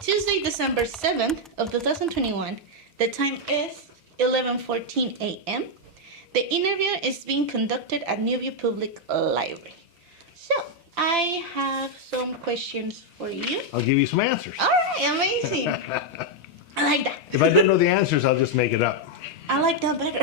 Tuesday, December 7th of 2021. The time is 11:14 a.m. The interview is being conducted at Nuevo Public Library. So, I have some questions for you. I'll give you some answers. All right, amazing. I like that. If I don't know the answers, I'll just make it up. I like that better.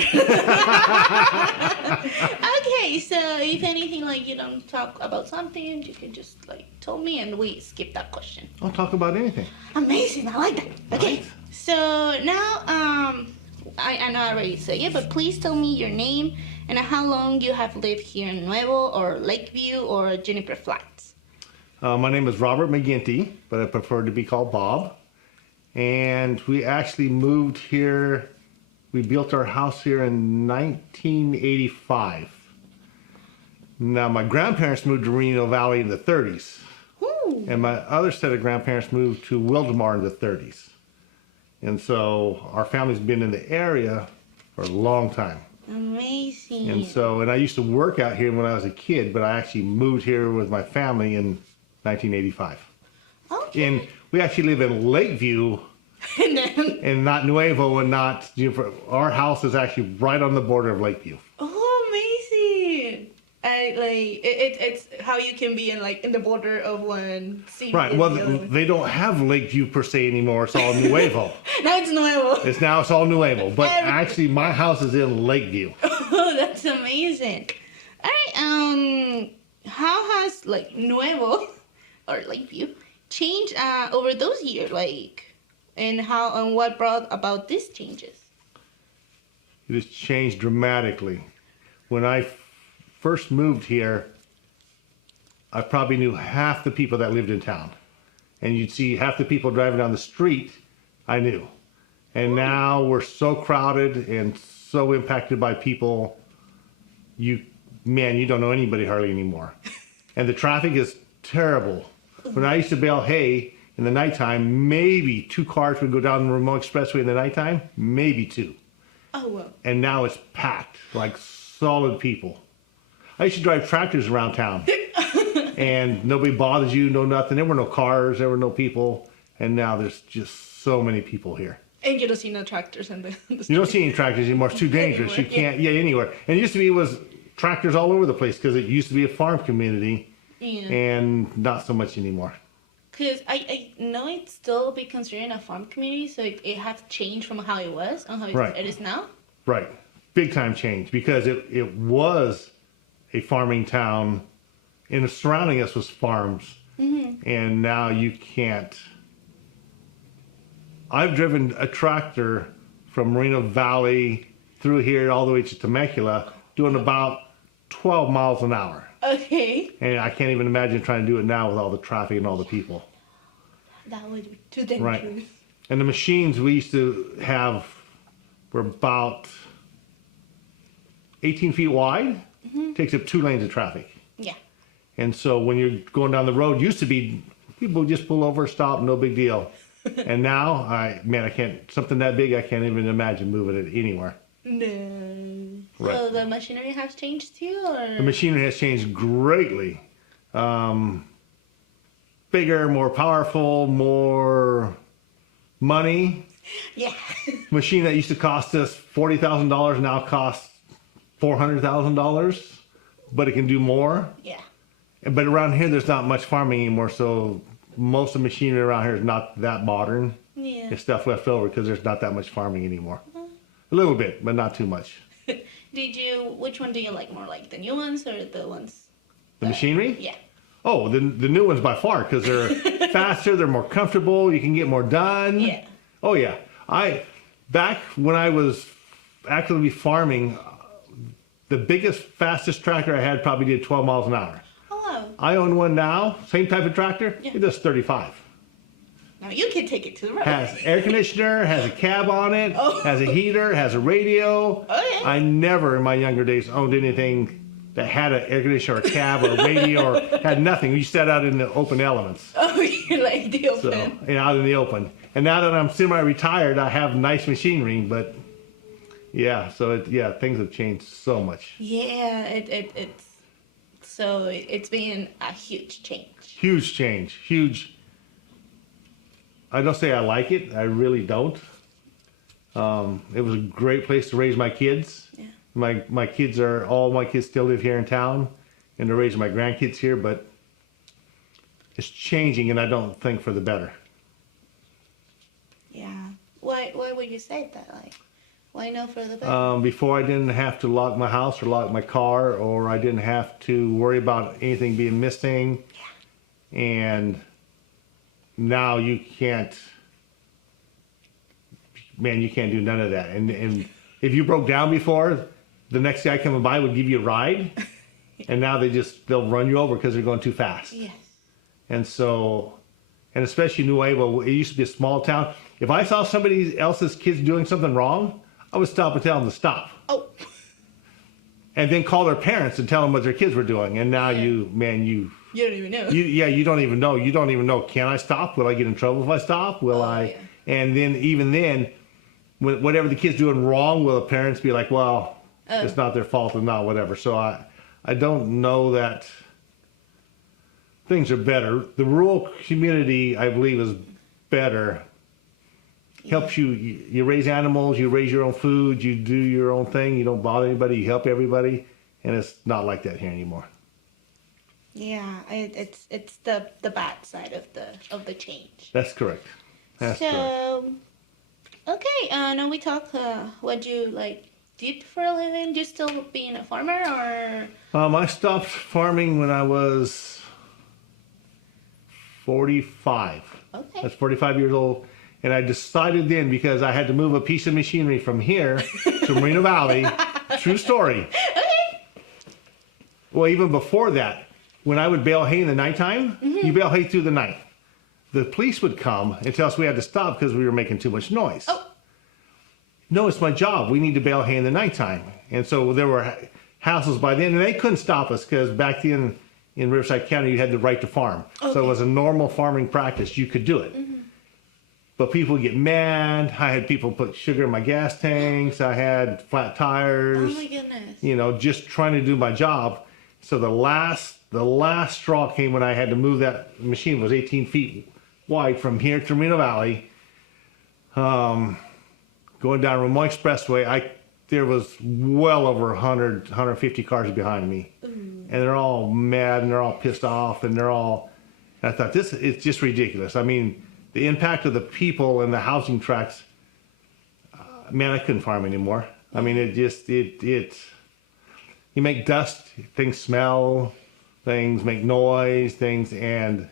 Okay, so if anything, like you don't talk about something, you can just like tell me and we skip that question. I'll talk about anything. Amazing, I like that. Okay, Right. so now I know I already said it, but please tell me your name and how long you have lived here in Nuevo or Lakeview or Juniper Flats. My name is Robert McGinty, but I prefer to be called Bob. And we actually moved here. We built our house here in 1985. Now, my grandparents moved to Reno Valley in the 30s. Ooh. And my other set of grandparents moved to Wildemar in the 30s. And so our family's been in the area for a long time. Amazing. And I used to work out here when I was a kid, but I actually moved here with my family in 1985. Okay. And we actually live in Lakeview And then, and not Nuevo and not Juniper. Our house is actually right on the border of Lakeview. oh, amazing! It's how you can be in the border of one city. Right. and Well, the other one. they don't have Lakeview per se anymore. It's all Nuevo. Now it's Nuevo. It's all Nuevo. But actually, my house is in Lakeview. Oh, that's amazing. All right. How has like Nuevo or Lakeview changed over those years? And what brought about these changes? It has changed dramatically. When I first moved here, I probably knew half the people that lived in town. And you'd see half the people driving down the street, I knew. And now we're so crowded and so impacted by people, you don't know anybody hardly anymore. And the traffic is terrible. When I used to bale hay in the nighttime, maybe 2 cars would go down the remote expressway in the nighttime, maybe 2. Oh, well. And now it's packed, like solid people. I used to drive tractors around town and nobody bothers you, no nothing. There were no cars, there were no people. And now there's just so many people here. And you don't see no tractors in the street. You don't see any tractors anymore. It's too dangerous. You can't, anywhere. And it used to be, was tractors all over the place because it used to be a farm community and not so much anymore. Because I know it's still be considered a farm community, so it has changed from how it was and how it is now. Right. Big time change because it was a farming town and surrounding us was farms. Mm-hmm. And now you can't. I've driven a tractor from Moreno Valley through here all the way to Temecula doing about 12 miles an hour. Okay. And I can't even imagine trying to do it now with all the traffic and all the people. That would be too dangerous. Right. And the machines we used to have were about 18 feet wide. Mm-hmm. Takes up 2 lanes of traffic. Yeah. And so when you're going down the road, used to be people just pull over, stop, no big deal. And now, I can't, something that big, I can't even imagine moving it anywhere. No. Right. So the machinery has changed too, or? The machinery has changed greatly. Bigger, more powerful, more money. Yeah. Machine that used to cost us $40,000 now costs $400,000, but it can do more. Yeah. But around here, there's not much farming anymore, so most of the machinery around here is not that modern. Yeah. It's stuff left over because there's not that much farming anymore. A little bit, but not too much. Which one do you like more, like the new ones or the ones? The machinery? Yeah. Oh, the new ones by far because they're faster, they're more comfortable, you can get more done. Yeah. Oh yeah. Back when I was actively farming, the biggest, fastest tractor I had probably did 12 miles an hour. Oh, wow. I own one now, same type of tractor, Yeah. it does 35. Now you can take it to the road. Has air conditioner, has a cab on it, Oh. has a heater, has a radio. Oh, yeah. I never in my younger days owned anything that had an air conditioner or a cab or a radio or had nothing. We sat out in the open elements. Oh, you like the open. So, out in the open. And now that I'm semi-retired, I have nice machinery, but yeah, so things have changed so much. Yeah, it's been a huge change. Huge change, huge. I don't say I like it. I really don't. It was a great place to raise my kids. Yeah. All my kids still live here in town, and they're raising my grandkids here, but it's changing, and I don't think for the better. Yeah. Why would you say that? Like, why no for the better? Before I didn't have to lock my house or lock my car, or I didn't have to worry about anything being missing. Yeah. And now you can't, man, you can't do none of that. And if you broke down before, the next guy coming by would give you a ride. And now they'll run you over because they're going too fast. Yes. And so, and especially Nuevo, it used to be a small town. If I saw somebody else's kids doing something wrong, I would stop and tell them to stop. Oh. And then call their parents and tell them what their kids were doing. And now you don't even know. you don't even know. You don't even know. Can I stop? Will I get in trouble if I stop? Will I? Yeah. And then even then, whatever the kid's doing wrong, will the parents be like, well, it's not their fault or not, whatever. So I don't know that things are better. The rural community, I believe, is better. Helps you raise animals, you raise your own food, you do your own thing, you don't bother anybody, you help everybody, and it's not like that here anymore. Yeah, it's the bad side of the change. That's correct. That's correct. Okay, now we talk what you like did for a living. Do you still being a farmer or? I stopped farming when I was 45. Okay. I was 45 years old. And I decided then, because I had to move a piece of machinery from here to Moreno Valley, true story. Okay. Well, even before that, when I would bale hay in the nighttime, you bale hay through the night. The police would come and tell us we had to stop because we were making too much noise. Oh. No, it's my job. We need to bale hay in the nighttime. And so there were houses by then, and they couldn't stop us because back then in Riverside County, you had the right to farm. Okay. So it was a normal farming practice. You could do it. But people get mad. I had people put sugar in my gas tanks. I had flat tires. Oh my goodness. You know, just trying to do my job. So the last straw came when I had to move that machine. It was 18 feet wide from here to Moreno Valley. Going down Ramon Expressway, there was well over 100, 150 cars behind me. And they're all mad and they're all pissed off and I thought, it's just ridiculous. I mean, the impact of the people and the housing tracts, man, I couldn't farm anymore. I mean, you make dust, things smell, things make noise, and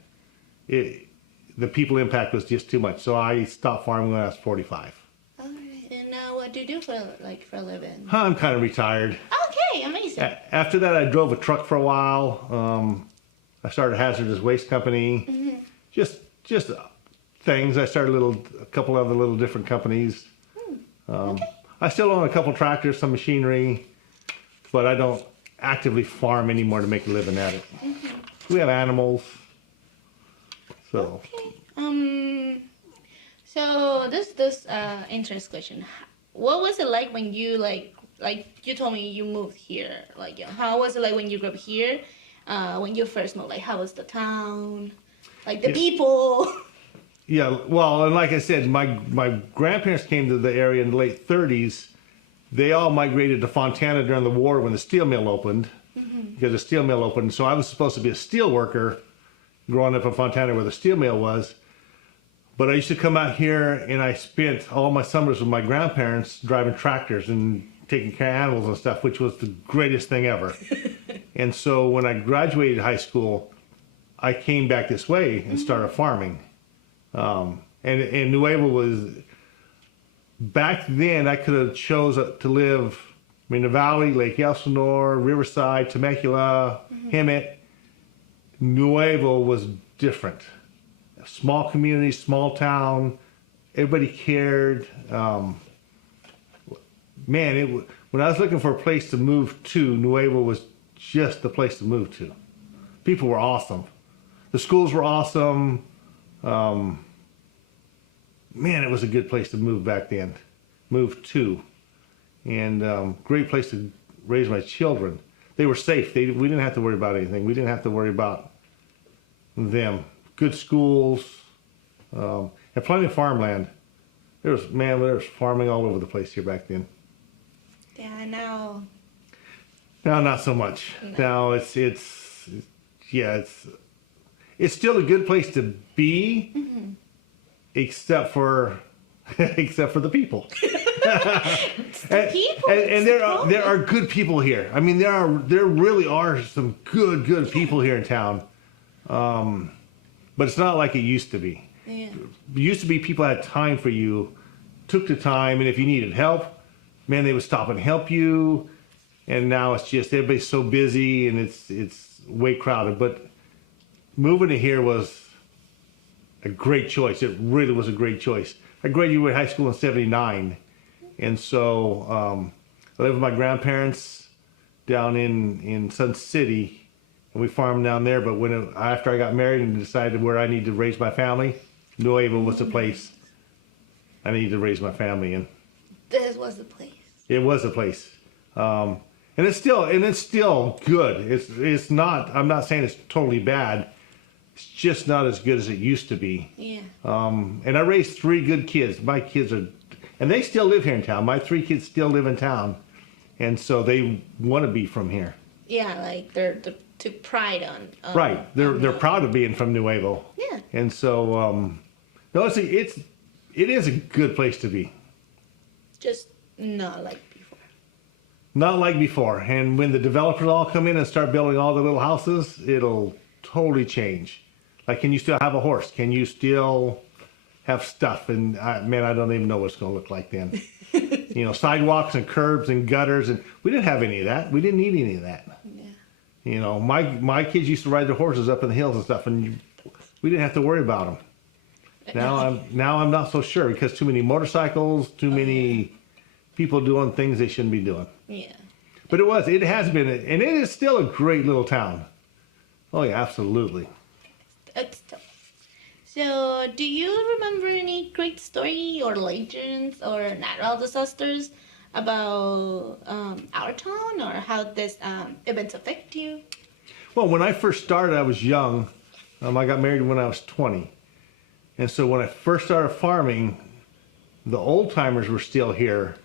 the people impact was just too much. So I stopped farming when I was 45. All right. And now what do you do for a living? I'm kind of retired. Okay, amazing. After that, I drove a truck for a while. I started a hazardous waste company. Just things. I started a couple other little different companies. Okay. I still own a couple tractors, some machinery, but I don't actively farm anymore to make a living at it. We have animals. So. Okay. So this interest question. What was it like when you like you told me you moved here? Like, how was it like when you grew up here? When you first moved, like, how was the town? Like the people? Yeah, well, and like I said, my grandparents came to the area in the late 30s. They all migrated to Fontana during the war when the steel mill opened, because the steel mill opened. So I was supposed to be a steel worker growing up in Fontana where the steel mill was. But I used to come out here and I spent all my summers with my grandparents driving tractors and taking care of animals and stuff, which was the greatest thing ever. And so when I graduated high school, I came back this way and started farming. And Nuevo was, back then I could have chose to live in the valley, Lake Elsinore, Riverside, Temecula, Hemet. Nuevo was different. A small community, small town, everybody cared. Man, when I was looking for a place to move to, Nuevo was just the place to move to. People were awesome. The schools were awesome. Man, it was a good place to move back then. Move to. And great place to raise my children. They were safe. We didn't have to worry about anything. We didn't have to worry about them. Good schools. and plenty of farmland. There was farming all over the place here back then. Yeah, now. Now, not so much. No. Now it's still a good place to be, except for the people. And there are good people here. I mean, there really are some good people here in town. But it's not like it used to be. Yeah. It used to be people had time for you, took the time, and if you needed help, man, they would stop and help you. And now it's just everybody's so busy and it's way crowded. But moving to here was a great choice. It really was a great choice. I graduated high school in '79, and so I lived with my grandparents down in Sun City. And we farmed down there, but after I got married and decided where I need to raise my family, Nuevo was the place I needed to raise my family in. This was the place. It was the place, and it's still good. It's not. I'm not saying it's totally bad. It's just not as good as it used to be. Yeah. And I raised 3 good kids. My kids and they still live here in town. My 3 kids still live in town, and so they want to be from here. Yeah, like they're took pride on. Right, they're proud of being from Nuevo. Yeah. And so, no, it is a good place to be. Just not like before. Not like before. And when the developers all come in and start building all the little houses, it'll totally change. Like, can you still have a horse? Can you still have stuff? And man, I don't even know what it's going to look like then. Sidewalks and curbs and gutters, and we didn't have any of that. We didn't need any of that. Yeah. My kids used to ride their horses up in the hills and stuff, and we didn't have to worry about them. Now I'm not so sure because too many motorcycles, too many people doing things they shouldn't be doing. Yeah. But it has been, and it is still a great little town. Oh yeah, absolutely. It's tough. So, do you remember any great story or legends or natural disasters about our town or how this events affect you? Well, when I first started, I was young. I got married when I was 20. And so when I first started farming, the old timers were still here.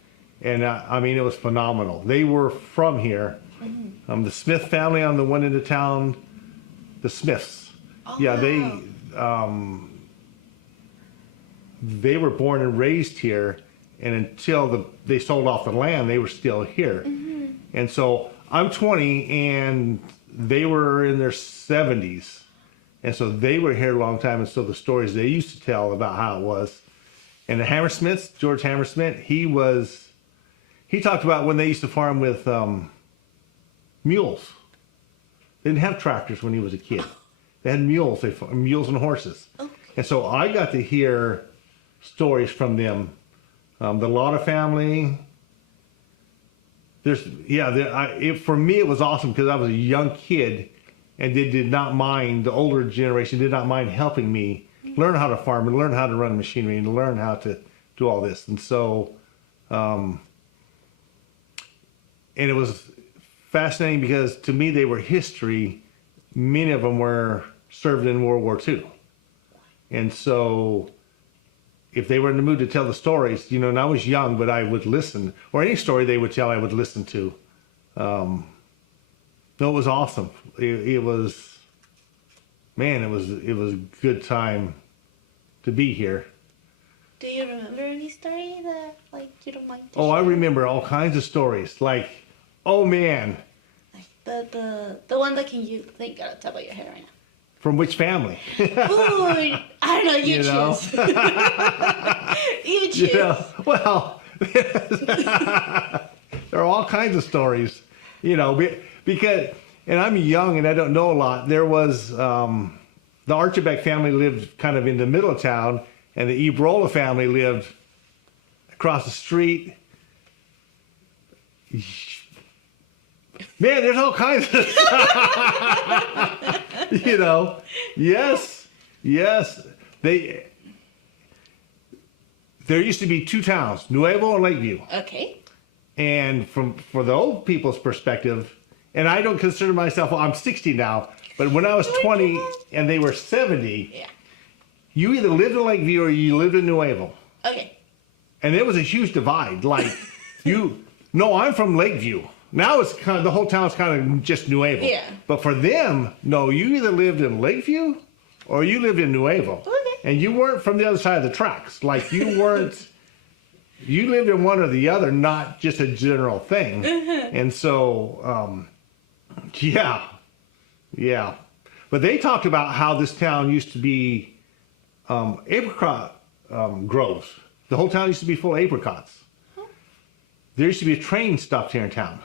And it was phenomenal. They were from here. Mm-hmm. The Smith family on the one end of town, the Smiths. Oh, yeah, wow. They were born and raised here. And until they sold off the land, they were still here. Mm-hmm. And so I'm 20 and they were in their 70s. And so they were here a long time. And so the stories they used to tell about how it was. And the Hammersmiths, George Hammersmith, he talked about when they used to farm with mules. They didn't have tractors when he was a kid. They had mules, mules and horses. Okay. And so I got to hear stories from them. The Lotta family. For me, it was awesome because I was a young kid and they did not mind, the older generation did not mind helping me learn how to farm and learn how to run machinery and learn how to do all this. And so, and it was fascinating because to me they were history. Many of them were served in World War II. And so if they were in the mood to tell the stories, and I was young, but I would listen. Or any story they would tell, I would listen to. No, it was awesome. It was a good time to be here. Do you remember any story that you don't mind to share? I remember all kinds of stories. Like, oh man. Like the one that you think on top of your head right now. From which family? Ooh, I don't know. You choose. You choose. Well, there are all kinds of stories, because, and I'm young and I don't know a lot. There was, the Archibald family lived kind of in the middle of town, and the Ebrola family lived across the street. Man, there's all kinds of stuff. Yes. There used to be 2 towns, Nuevo and Lakeview. Okay. And for the old people's perspective, and I don't consider myself, I'm 60 now, but when I was 20 and they were 70, You either lived in Lakeview or you lived in Nuevo. Okay. And it was a huge divide. Like, no, I'm from Lakeview. Now it's kind of, the whole town's kind of just Nuevo. Yeah. But for them, no, you either lived in Lakeview or you lived in Nuevo. Okay. And you weren't from the other side of the tracks. Like, you weren't, you lived in one or the other, not just a general thing. And so, yeah. But they talked about how this town used to be apricot groves. The whole town used to be full of apricots. There used to be a train stopped here in town.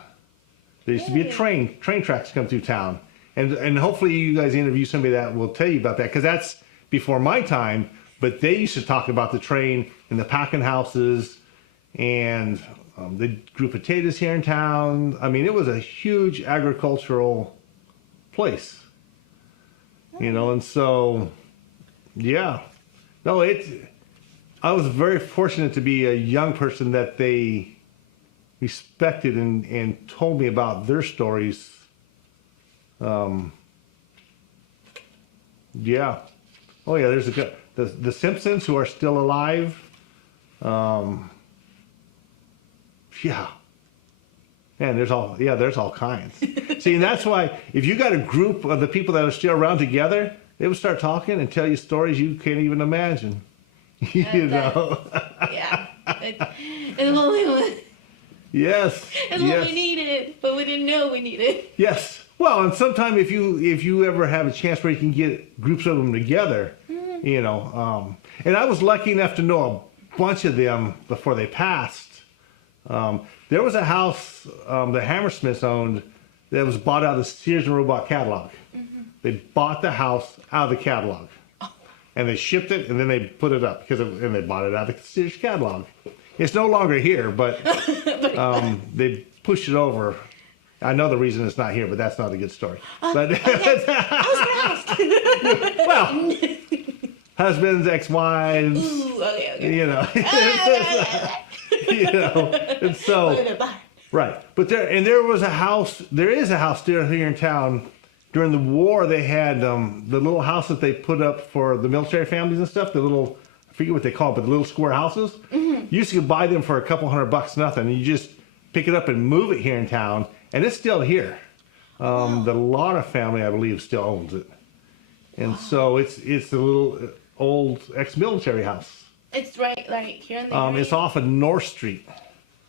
There used to be a train tracks come through town. And hopefully you guys interview somebody that will tell you about that, because that's before my time, but they used to talk about the train and the packing houses and they grew potatoes here in town. I mean, it was a huge agricultural place, you know, and so, yeah. No, I was very fortunate to be a young person that they respected and told me about their stories. Yeah. Oh yeah, there's the Simpsons who are still alive. Yeah. Man, there's all kinds. See, and that's why if you got a group of the people that are still around together, they would start talking and tell you stories you can't even imagine. You know. Yeah. It's what we want. Yes. It's what we needed, but we didn't know we needed. Yes. Well, and sometime if you ever have a chance where you can get groups of them together, you know, and I was lucky enough to know a bunch of them before they passed. There was a house the Hammersmiths owned that was bought out of the Sears and Roebuck catalog. They bought the house out of the catalog, and they shipped it, and then they put it up and they bought it out of the Sears catalog. It's no longer here, but they pushed it over. I know the reason it's not here, but that's not a good story. But well, husbands, ex-wives, you know, you know, and so right. But there is a house still here in town. During the war, they had the little house that they put up for the military families and stuff. The little, I forget what they call it, but the little square houses. You used to buy them for a couple $100, nothing. And you just pick it up and move it here in town, and it's still here. The Lara family, I believe, still owns it, and so it's the little old ex-military house. It's right here in the it's off of North Street.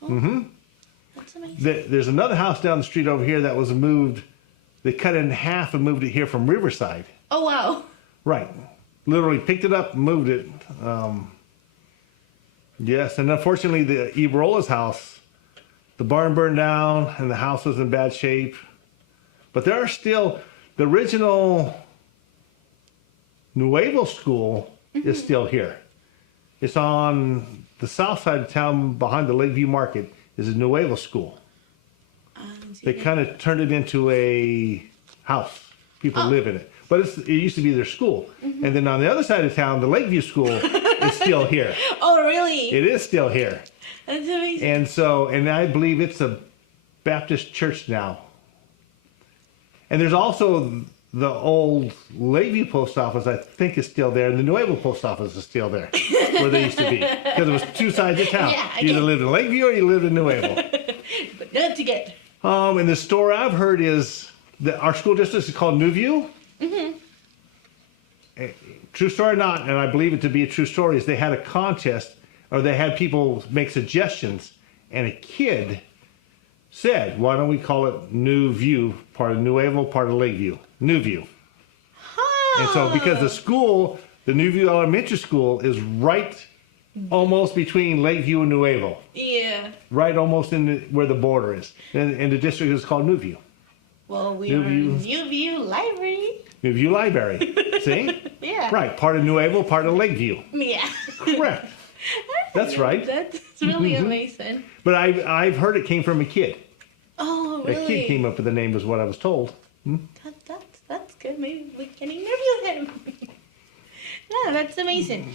That's amazing. There's another house down the street over here that was moved. They cut it in half and moved it here from Riverside. Oh wow! Right, literally picked it up, and moved it. Yes, and unfortunately, the Ibarola's house, the barn burned down, and the house was in bad shape. But there are still the original Nuevo school is still here. It's on the south side of town behind the Lakeview Market. Is a Nuevo school. They kind of turned it into a house. People live in it. But it used to be their school. And then on the other side of town, the Lakeview school is still here. Oh, really? It is still here. That's amazing. And so, and I believe it's a Baptist church now. And there's also the old Lakeview post office, I think, is still there. And the Nuevo post office is still there, where they used to be. Because it was two sides of town. Yeah, you either lived in Lakeview or you lived in Nuevo. But not together. And the story I've heard is that our school district is called Nuview. True story or not, and I believe it to be a true story, is they had a contest, or they had people make suggestions, and a kid said, why don't we call it Nuview, part of Nuevo, part of Lakeview, Nuview. And so because the school, the Nuview Elementary School, is right almost between Lakeview and Nuevo. Yeah. Right almost where the border is. And the district is called Nuview. Well, we are in Nuview Library. Nuview Library. See? Yeah. Right. Part of Nuevo, part of Lakeview. Yeah. Correct. That's right. That's really amazing. But I've heard it came from a kid. Oh, really? A kid came up with the name, is what I was told. That's good. Maybe we can interview him. Yeah, that's amazing.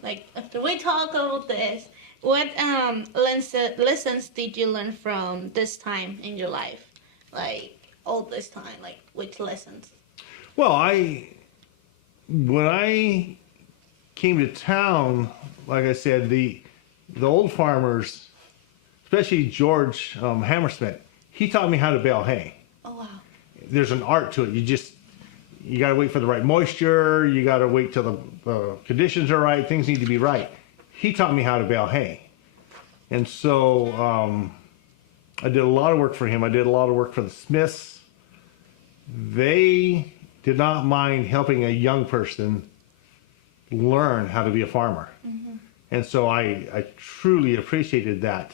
Like after we talk about this, what lessons did you learn from this time in your life? Like all this time, like which lessons? Well, when I came to town, like I said, the old farmers, especially George Hammersmith, he taught me how to bale hay. Oh wow. There's an art to it. You got to wait for the right moisture. You got to wait till the conditions are right. Things need to be right. He taught me how to bale hay. And so I did a lot of work for him. I did a lot of work for the Smiths. They did not mind helping a young person learn how to be a farmer. Mm-hmm. And so I truly appreciated that.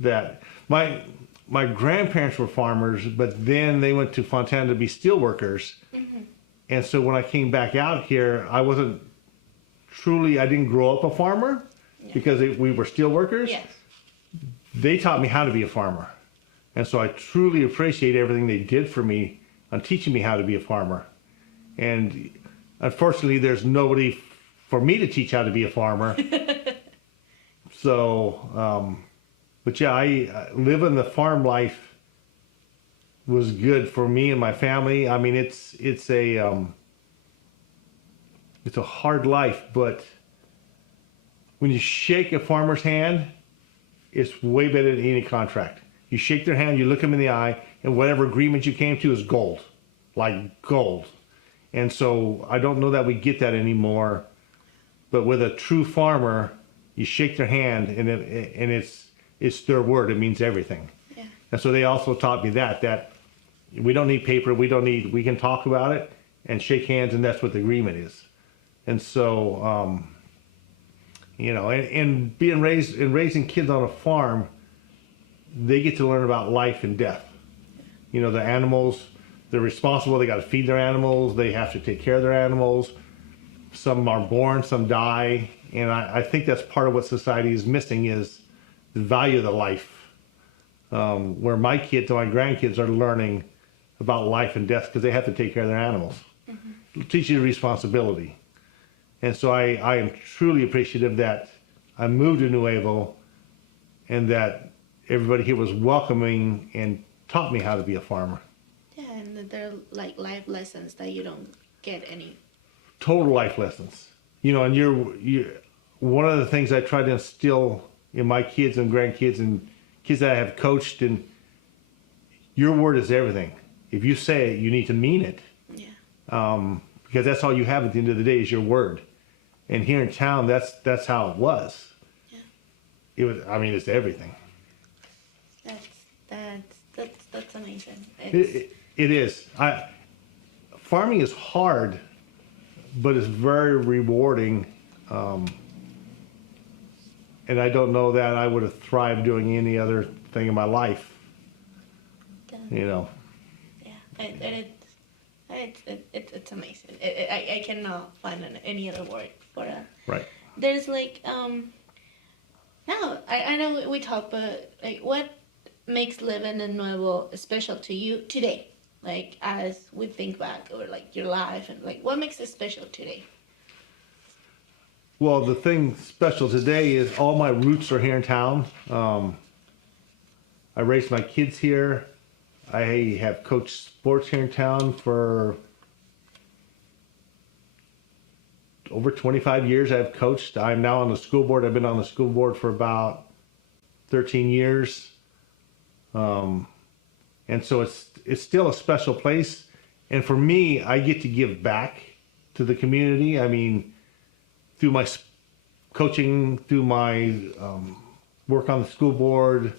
That my grandparents were farmers, but then they went to Fontana to be steel workers. Mm-hmm. And so when I came back out here, I didn't grow up a farmer. Yeah. Because we were steel workers. Yes. They taught me how to be a farmer. And so I truly appreciate everything they did for me on teaching me how to be a farmer. And unfortunately, there's nobody for me to teach how to be a farmer. So, but yeah, living the farm life was good for me and my family. I mean, it's a hard life, but when you shake a farmer's hand, it's way better than any contract. You shake their hand, you look them in the eye, and whatever agreement you came to is gold, like gold. And so I don't know that we get that anymore. But with a true farmer, you shake their hand, and it's their word. It means everything. Yeah. And so they also taught me that we don't need paper, we can talk about it and shake hands, and that's what the agreement is. And so, and raising kids on a farm, they get to learn about life and death. The animals, they're responsible. They got to feed their animals. They have to take care of their animals. Some are born, some die. And I think that's part of what society is missing is the value of the life. Where my kids and my grandkids are learning about life and death because they have to take care of their animals. Mm-hmm. It'll teach you responsibility. And so I am truly appreciative that I moved to Nuevo and that everybody here was welcoming and taught me how to be a farmer. Yeah, and they're like life lessons that you don't get any. Total life lessons. And you're one of the things I try to instill in my kids and grandkids and kids that I have coached, and your word is everything. If you say it, you need to mean it. Yeah. Because that's all you have at the end of the day is your word. And here in town, that's how it was. Yeah. It was. I mean, it's everything. That's amazing. It is. Farming is hard, but it's very rewarding. And I don't know that I would have thrived doing any other thing in my life. Yeah. It's amazing. I cannot find any other word for that. Right. There's now I know we talk, but what makes living in Nuevo special to you today? As we think back over your life and what makes it special today? Well, the thing special today is all my roots are here in town. I raised my kids here. I have coached sports here in town for over 25 years. I've coached. I'm now on the school board. I've been on the school board for about 13 years. And so it's still a special place. And for me, I get to give back to the community. I mean, through my coaching, through my work on the school board.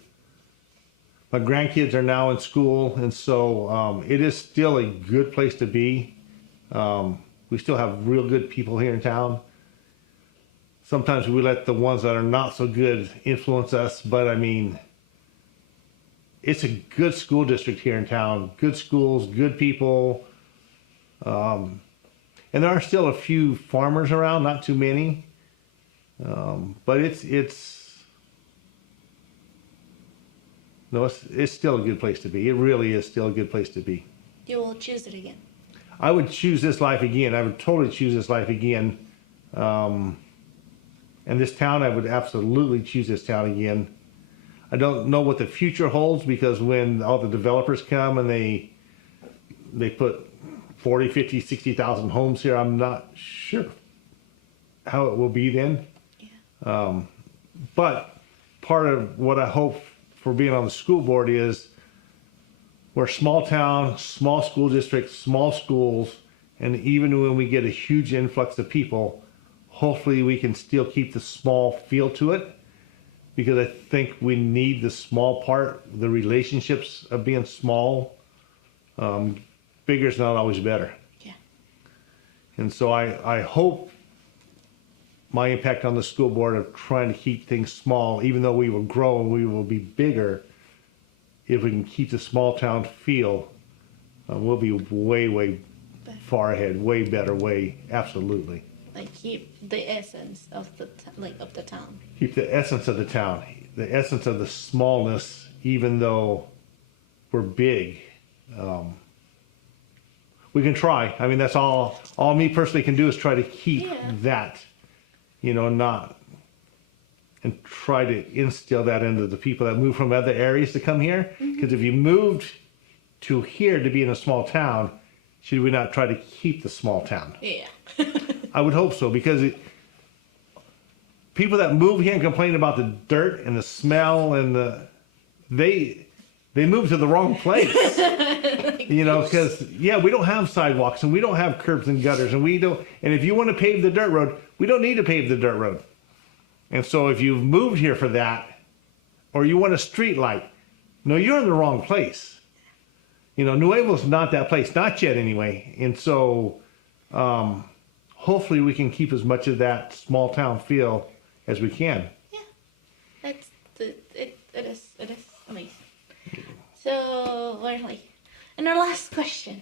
My grandkids are now in school, and so it is still a good place to be. We still have real good people here in town. Sometimes we let the ones that are not so good influence us, but I mean, it's a good school district here in town. Good schools, good people. And there are still a few farmers around, not too many. But it's still a good place to be. It really is still a good place to be. You will choose it again. I would choose this life again. I would totally choose this life again. And this town, I would absolutely choose this town again. I don't know what the future holds because when all the developers come and they put 40, 50, 60,000 homes here. I'm not sure how it will be then. Yeah. But part of what I hope for being on the school board is we're a small town, small school district, small schools, and even when we get a huge influx of people, hopefully we can still keep the small feel to it, because I think we need the small part, the relationships of being small. Bigger is not always better. Yeah. And so I hope my impact on the school board of trying to keep things small, even though we will grow and we will be bigger, if we can keep the small town feel, we'll be way far ahead, way better, absolutely. Like keep the essence of of the town. Keep the essence of the town, the essence of the smallness, even though we're big. We can try. I mean, that's all me personally can do is try to keep that, not, and try to instill that into the people that move from other areas to come here. Because if you moved to here to be in a small town, should we not try to keep the small town? Yeah. I would hope so, because people that move here and complain about the dirt and the smell and they move to the wrong place. Because we don't have sidewalks and we don't have curbs and gutters and and if you want to pave the dirt road, we don't need to pave the dirt road. And so if you've moved here for that, or you want a street light, no, you're in the wrong place. Nuevo's not that place, not yet anyway. And so hopefully we can keep as much of that small town feel as we can. Yeah, it is amazing. So where are we? And our last question.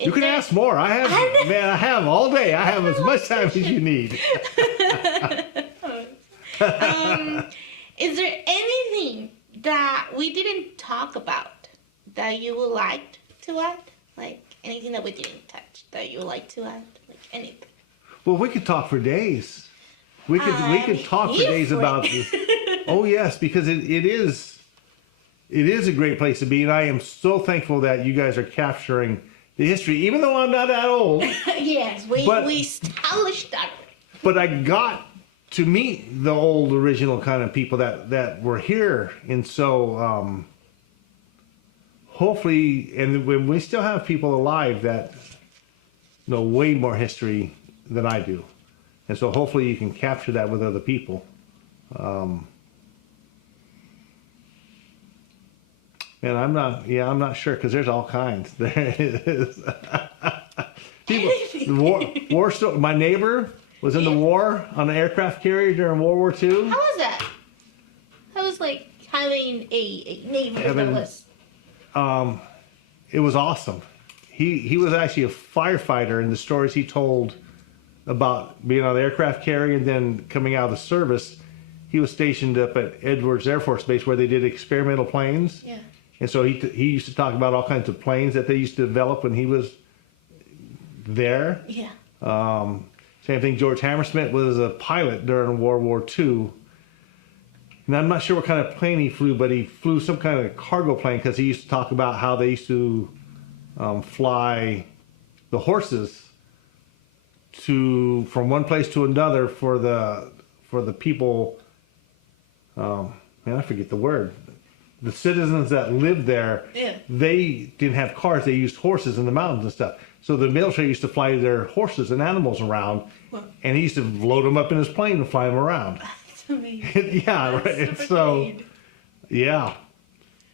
You can ask more. I have all day. I have as much time as you need. Is there anything that we didn't talk about that you would like to add? Like anything that we didn't touch that you would like to add? Like anything? Well, we could talk for days. We could talk for days about this. Oh yes, because it is a great place to be, and I am so thankful that you guys are capturing the history, even though I'm not that old. Yes, we established that. But I got to meet the old original kind of people that were here, and so hopefully, and when we still have people alive that know way more history than I do, and so hopefully you can capture that with other people. And I'm not sure, because there's all kinds. There is. People, my neighbor was in the war on an aircraft carrier during World War II. How was that? How was like having a neighbor that was? It was awesome. He was actually a firefighter, and the stories he told about being on the aircraft carrier and then coming out of the service, he was stationed up at Edwards Air Force Base where they did experimental planes. Yeah. And so he used to talk about all kinds of planes that they used to develop when he was there. Yeah. Same thing, George Hammersmith was a pilot during World War II. And I'm not sure what kind of plane he flew, but he flew some kind of cargo plane, because he used to talk about how they used to fly the horses from one place to another for the people. I forget the word. The citizens that lived there, they didn't have cars. They used horses in the mountains and stuff. So the military used to fly their horses and animals around, and he used to load them up in his plane and fly them around. That's amazing. Yeah, right. So, yeah,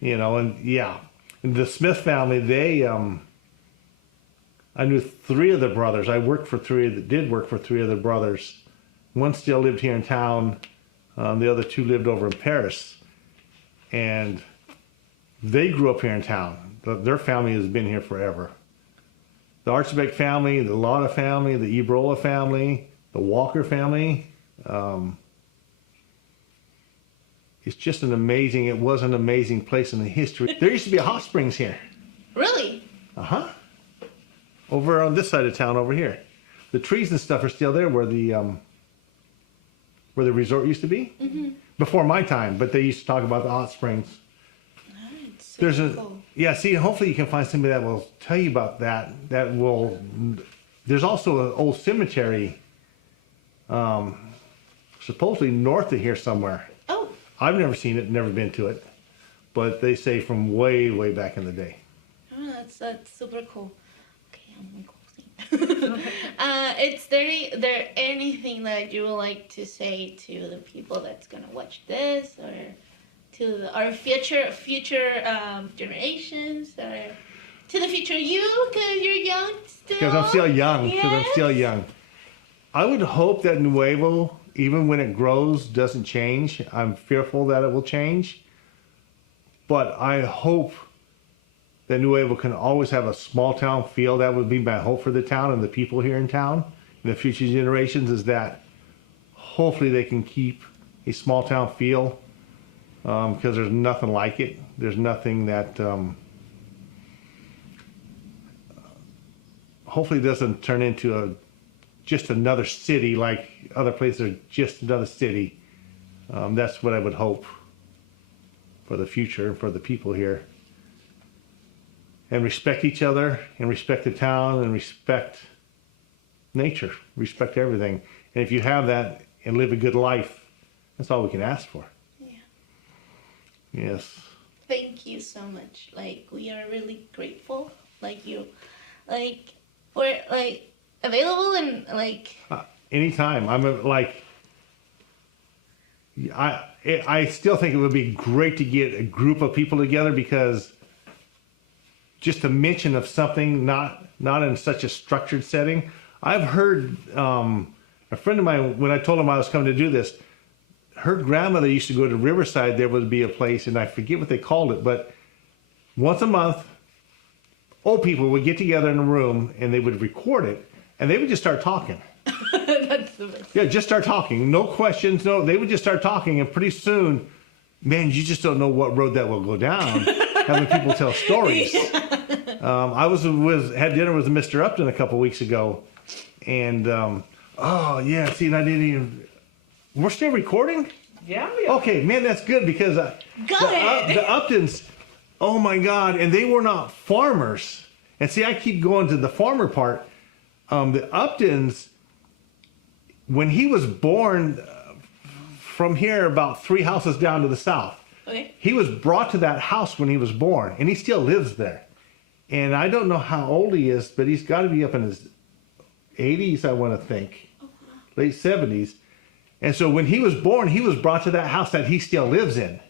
and the Smith family, they, I knew 3 of the brothers. I did work for 3 of the brothers. One still lived here in town. The other 2 lived over in Paris. And they grew up here in town. Their family has been here forever. The Archibald family, the Lauda family, the Ebrola family, the Walker family. It was an amazing place in the history. There used to be a hot springs here. Really? Uh-huh. Over on this side of town over here. The trees and stuff are still there where the resort used to be. Mm-hmm. Before my time, but they used to talk about the hot springs. Nice. There's super a cool. yeah. See, hopefully you can find somebody that will tell you about that. That will. There's also an old cemetery, supposedly north of here somewhere. Oh, I've never seen it, never been to it, but they say from way, way back in the day. oh, that's super cool. Okay, I'm closing. There anything that you would like to say to the people that's gonna watch this, or to our future generations, or to the future you, because you're young still? Because I'm still young. Because I'm Yes. still young. I would hope that Nuevo, even when it grows, doesn't change. I'm fearful that it will change. But I hope that Nuevo can always have a small town feel. That would be my hope for the town and the people here in town in the future generations, is that hopefully they can keep a small town feel, because there's nothing like it. There's nothing that hopefully doesn't turn into just another city like other places are just another city. That's what I would hope for the future and for the people here. And respect each other, and respect the town, and respect nature, respect everything. And if you have that and live a good life, that's all we can ask for. Yeah. Yes. Thank you so much. Like, we are really grateful. Like, we're like available, and like Anytime. I still think it would be great to get a group of people together, because just a mention of something, not in such a structured setting. I've heard a friend of mine, when I told him I was coming to do this, her grandmother used to go to Riverside. There would be a place, and I forget what they called it, but once a month, old people would get together in a room and they would record it, and they would just start talking. that's the best. Yeah, just start talking. No questions. No, they would just start talking, and pretty soon, man, you just don't know what road that will go down. Having people tell stories. I had dinner with Mr. Upton a couple weeks ago, and oh yeah, see, and I didn't even. We're still recording? Yeah, we are. Okay, man, that's good, because the Uptons, oh my God, and they were not farmers. And see, I keep going to the farmer part. The Uptons, when he was born, from here about 3 houses down to the south, Okay. he was brought to that house when he was born, and he still lives there. And I don't know how old he is, but he's got to be up in his 80s, I want to think, late 70s. And so when he was born, he was brought to that house that he still lives in.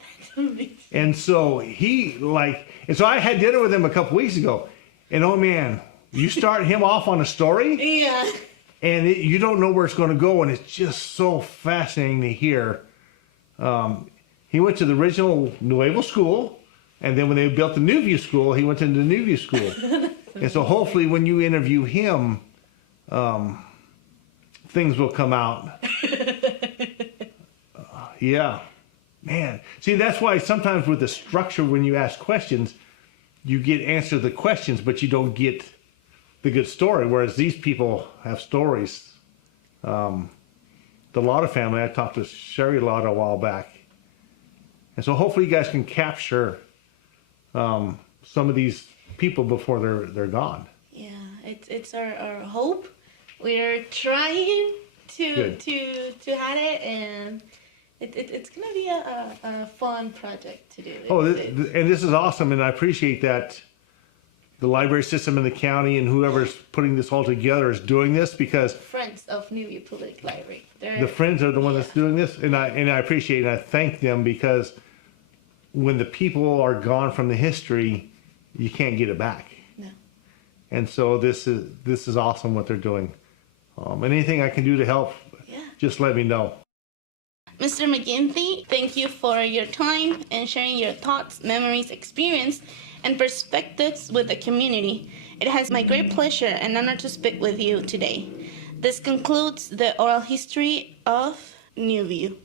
And so and so I had dinner with him a couple weeks ago, and oh man, you start him off on a story, Yeah. and you don't know where it's going to go, and it's just so fascinating to hear. He went to the original Nuevo school, and then when they built the Nuview school, he went to the Nuview school. And so hopefully when you interview him, things will come out. Yeah, man. See, that's why sometimes with the structure, when you ask questions, you get answer the questions, but you don't get the good story. Whereas these people have stories. The Lotta family, I talked to Sherry Lotta a while back. And so hopefully you guys can capture some of these people before they're gone. Yeah, it's our hope. We're trying to have it, and it's gonna be a fun project to do. And this is awesome, and I appreciate that the library system in the county and whoever's putting this all together is doing this, because Friends of Nuview Public Library. the Friends are the one that's doing this, and I appreciate it, and I thank them, because when the people are gone from the history, you can't get it back. No. And so this is awesome what they're doing. And anything I can do to help, just let me know. Mr. McGinty, thank you for your time and sharing your thoughts, memories, experience, and perspectives with the community. It has my great pleasure and honor to speak with you today. This concludes the oral history of Nuview.